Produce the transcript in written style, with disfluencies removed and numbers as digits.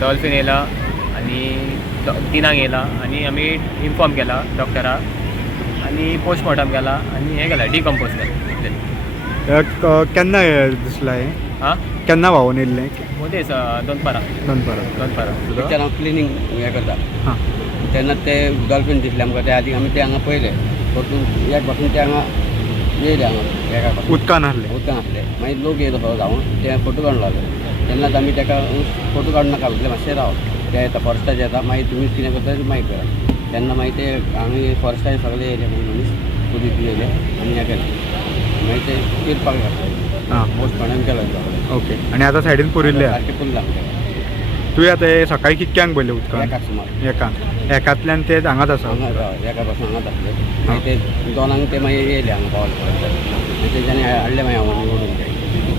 Dolphin येला आणि 3 येला आणि आम्ही इन्फॉर्म केला डॉक्टराक आणि पोस्टमॉर्टम केला आणि हे केला डिकम्पोज केला. केन्ना दिसला हे हां केन्ना व्हांवून येयल्लें मदेच दोनपारां तेन्ना क्लिनींग हें करता हां तेन्ना ते डॉल्फिन दिसले आमकां ते आदीं आमी ते हांगा पयले परतून एक पासून ते हांगा येयले हांगा एका पासून उदकान आहले उदकां आसले मागीर लोक येयलो सगळो जावन ते फोटो काडूंक लागले तेन्नाच आमी ताका फोटो काडूं नाका म्हटलें मातशें राव ते येता फॉरेस्टाचे येता मागीर तुमी कितें करता मागीर करा तेन्ना मागीर ते आमी फॉरेस्टाचे सगळे येयले मनीस पुलीस बी येयले आनी हें केलें मागीर ते चिरपाक लागले हां पोस्टमॉर्टम केलो सगळें ओके आनी आतां सायडीन पुरिल्ले आहा. सारकें पुरलें आमकां तुवें आतां हे सकाळीं कितक्यांक पयलें उदकान एकाक सुमार एकांतल्यान ते हांगाच आसा हांगा एका पासून हांगाच आसले मागीर ते दोनांक ते मागीर येयले हांगा पावले तेंच्यांनी हाडले मागीर हांगा